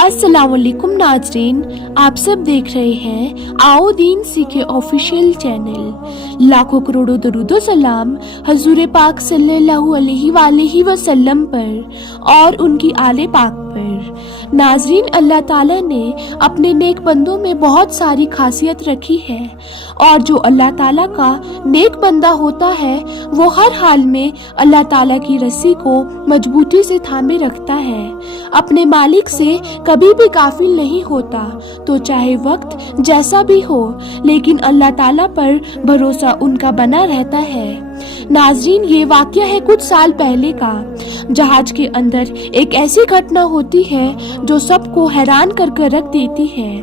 अस्सलाम वालेकुम नाजरीन, आप सब देख रहे हैं आओ दीन सीखे ऑफिशियल चैनल। लाखों करोड़ों दरूदो सलाम हजूर पाक सल्लल्लाहु अलैहि वसल्लम पर और उनकी आले पाक पर। नाजरीन, अल्लाह ताला ने अपने नेक बंदों में बहुत सारी खासियत रखी है और जो अल्लाह ताला का नेक बंदा होता है वो हर हाल में अल्लाह ताला की रस्सी को मजबूती से थामे रखता है, अपने मालिक से कभी भी गाफिल नहीं होता, तो चाहे वक्त जैसा भी हो लेकिन अल्लाह ताला पर भरोसा उनका बना रहता है। नाजरीन, ये वाकया है कुछ साल पहले का। जहाज के अंदर एक ऐसी घटना होती है जो सबको हैरान कर रख देती है।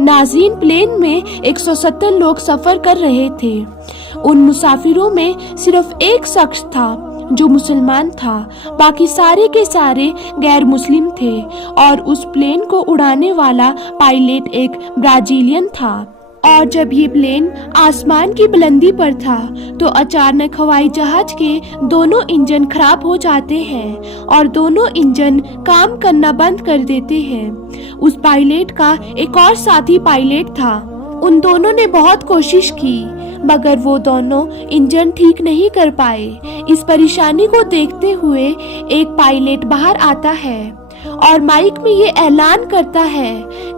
नाजरीन, प्लेन में 170 लोग सफर कर रहे थे। उन मुसाफिरों में सिर्फ एक शख्स था जो मुसलमान था, बाकी सारे के सारे गैर मुस्लिम थे और उस प्लेन को उड़ाने वाला पायलट एक ब्राजीलियन था। और जब ये प्लेन आसमान की बुलंदी पर था तो अचानक हवाई जहाज के दोनों इंजन खराब हो जाते हैं और दोनों इंजन काम करना बंद कर देते हैं। उस पायलट का एक और साथी पायलट था। उन दोनों ने बहुत कोशिश की मगर वो दोनों इंजन ठीक नहीं कर पाए। इस परेशानी को देखते हुए एक पायलट बाहर आता है और माइक में ये ऐलान करता है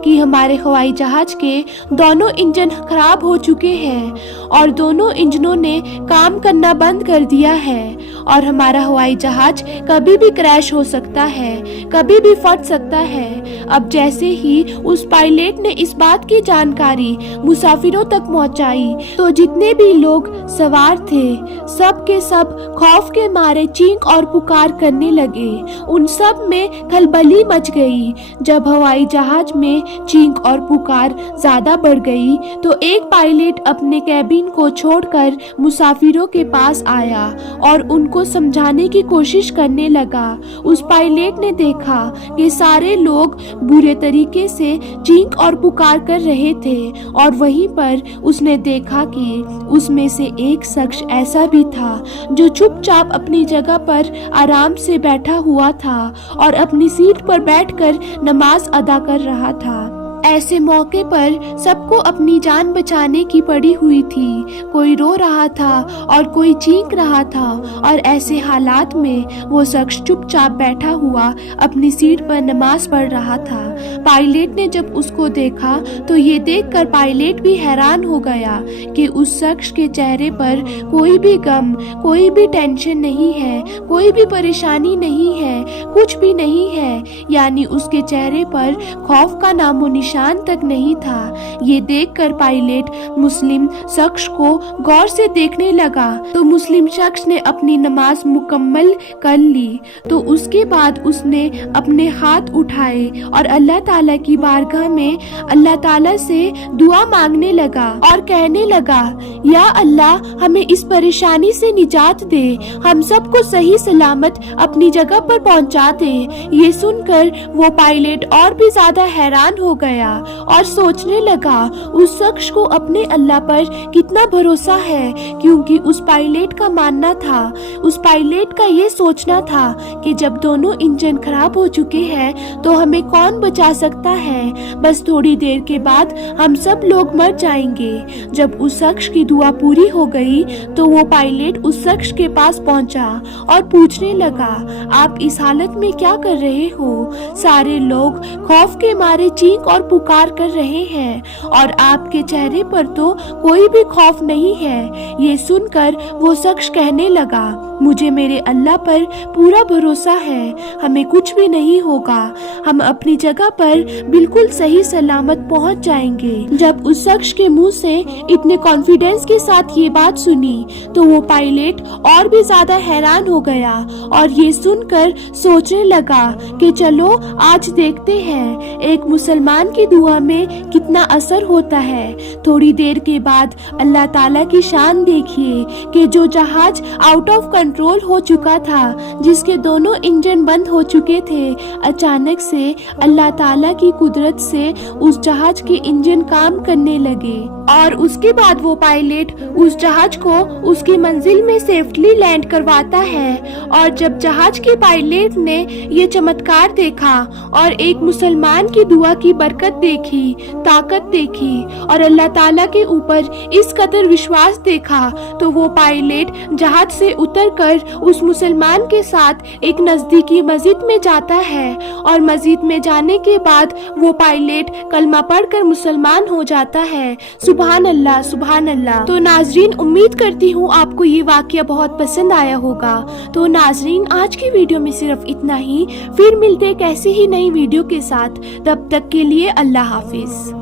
कि हमारे हवाई जहाज के दोनों इंजन खराब हो चुके हैं और दोनों इंजनों ने काम करना बंद कर दिया है और हमारा हवाई जहाज कभी भी क्रैश हो सकता है, कभी भी फट सकता है। अब जैसे ही उस पायलट ने इस बात की जानकारी मुसाफिरों तक पहुंचाई तो जितने भी लोग सवार थे सब के सब खौफ के मारे चीख और पुकार करने लगे। उन सब में खलबली मच गई। जब हवाई जहाज में चीख और पुकार ज्यादा बढ़ गई तो एक पायलट अपने कैबिन को छोड़कर मुसाफिरों के पास आया और उनको समझाने की कोशिश करने लगा। उस पायलट ने देखा कि सारे लोग बुरे तरीके से चीख और पुकार कर रहे थे और वहीं पर उसने देखा कि उसमें से एक शख्स ऐसा भी था जो चुपचाप अपनी जगह पर आराम से बैठा हुआ था और अपनी सीट पर बैठकर नमाज अदा कर रहा था। ऐसे मौके पर सबको अपनी जान बचाने की पड़ी हुई थी। कोई रो रहा था और कोई चीख रहा था और ऐसे हालात में वो शख्स चुपचाप बैठा हुआ अपनी सीट पर नमाज पढ़ रहा था। पायलट ने जब उसको देखा तो ये देखकर पायलट भी हैरान हो गया कि उस शख्स के चेहरे पर कोई भी गम, कोई भी टेंशन नहीं है, कोई भी परेशानी नहीं है, कुछ भी नहीं है, यानी उसके चेहरे पर खौफ का नामो निशान तक नहीं था। ये देखकर पायलट मुस्लिम शख्स को गौर से देखने लगा तो मुस्लिम शख्स ने अपनी नमाज मुकम्मल कर ली। तो उसके बाद उसने अपने हाथ उठाए और अल्लाह ताला की बारगाह में अल्लाह ताला से दुआ मांगने लगा और कहने लगा, या अल्लाह हमें इस परेशानी से निजात दे, हम सबको सही सलामत अपनी जगह पर पहुंचा दे। ये सुनकर वो पायलट और भी ज्यादा हैरान हो गया और सोचने लगा उस शख्स को अपने अल्लाह पर कितना भरोसा है, क्योंकि उस पायलट का मानना था, उस पायलट का ये सोचना था कि जब दोनों इंजन खराब हो चुके हैं तो हमें कौन बचा सकता है, बस थोड़ी देर के बाद हम सब लोग मर जाएंगे। जब उस शख्स की दुआ पूरी हो गई तो वो पायलट उस शख्स के पास पहुंचा और पूछने लगा, आप इस हालत में क्या कर रहे हो? सारे लोग खौफ के मारे चीख और पुकार कर रहे हैं और आपके चेहरे पर तो कोई भी खौफ नहीं है। ये सुनकर वो शख्स कहने लगा, मुझे मेरे अल्लाह पर पूरा भरोसा है, हमें कुछ भी नहीं होगा, हम अपनी जगह पर बिल्कुल सही सलामत पहुंच जाएंगे। जब उस शख्स के मुंह से इतने कॉन्फिडेंस के साथ ये बात सुनी तो वो पायलट और भी ज्यादा हैरान हो गया और ये सुनकर सोचने लगा कि चलो आज देखते हैं एक मुसलमान की दुआ में कितना असर होता है। थोड़ी देर के बाद अल्लाह ताला की शान देखिए कि जो जहाज आउट ऑफ कंट्रोल हो चुका था, जिसके दोनों इंजन बंद हो चुके थे, अचानक से अल्लाह ताला की कुदरत से उस जहाज के इंजन काम करने लगे اور اس کے بعد وہ پائلٹ اس جہاز کو اس کی منزل میں سیفلی لینڈ کرواتا ہے۔ اور جب جہاز کے پائلٹ نے یہ چمتکار دیکھا اور ایک مسلمان کی دعا کی برکت دیکھی، طاقت دیکھی اور اللہ تعالیٰ کے اوپر اس قدر وشواس دیکھا، تو وہ پائلٹ جہاز سے اتر کر اس مسلمان کے ساتھ ایک نزدیکی مسجد میں جاتا ہے، اور مسجد میں جانے کے بعد وہ پائلٹ کلمہ پڑھ کر مسلمان ہو جاتا ہے۔ سبحان اللہ، سبحان اللہ۔ تو ناظرین، امید کرتی ہوں آپ کو یہ واقعہ بہت پسند آیا ہوگا۔ تو ناظرین، آج کی ویڈیو میں صرف اتنا ہی، پھر ملتے ایک ایسی ہی نئی ویڈیو کے ساتھ، تب تک کے لیے اللہ حافظ۔